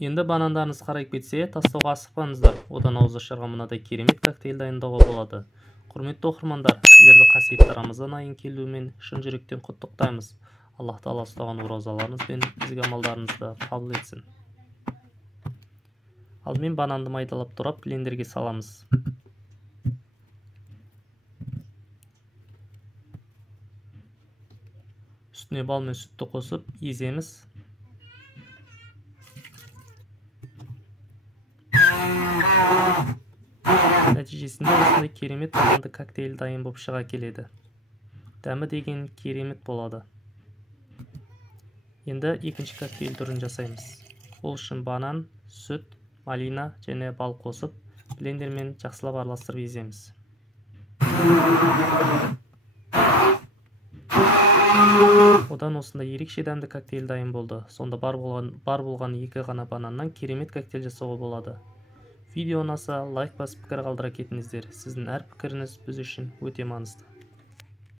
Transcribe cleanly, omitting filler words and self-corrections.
Енді банандарыңыз қарайып кетсе, тастауға асықпаңыздар. Одан ауызашарға мынадай керемет коктейль дайындауға болады. Құрметті оқырмандар, сіздерді қасиетті Рамазан айының келуімен шын жүректен құттықтаймыз. Аллах Тағала ұстаған оразаларыңыз бен ізгі амалдарыңызды қабыл етсін. Алдымен бананды майдалап тұрып блендерге саламыз. Үстіне бал мен сүтті қосып еземіз. Нәтижесінде осындай керемет бананды коктейль дайын болып шыға келеді. Дәмі деген керемет болады. Енді екінші коктейль түрін жасаймыз. Ол үшін банан, сүт, малина және бал қосып, блендермен жақсылап араластырып еземіз. Одан осындай ерекше дәмді коктейль дайын болды. Сонда бар болған екі ғана бананнан керемет коктейль жасауға болады. Видео ұнаса лайк басып пікір қалдыра кетіңіздер. Сіздің әр пікіріңіз біз үшін өте маңызды.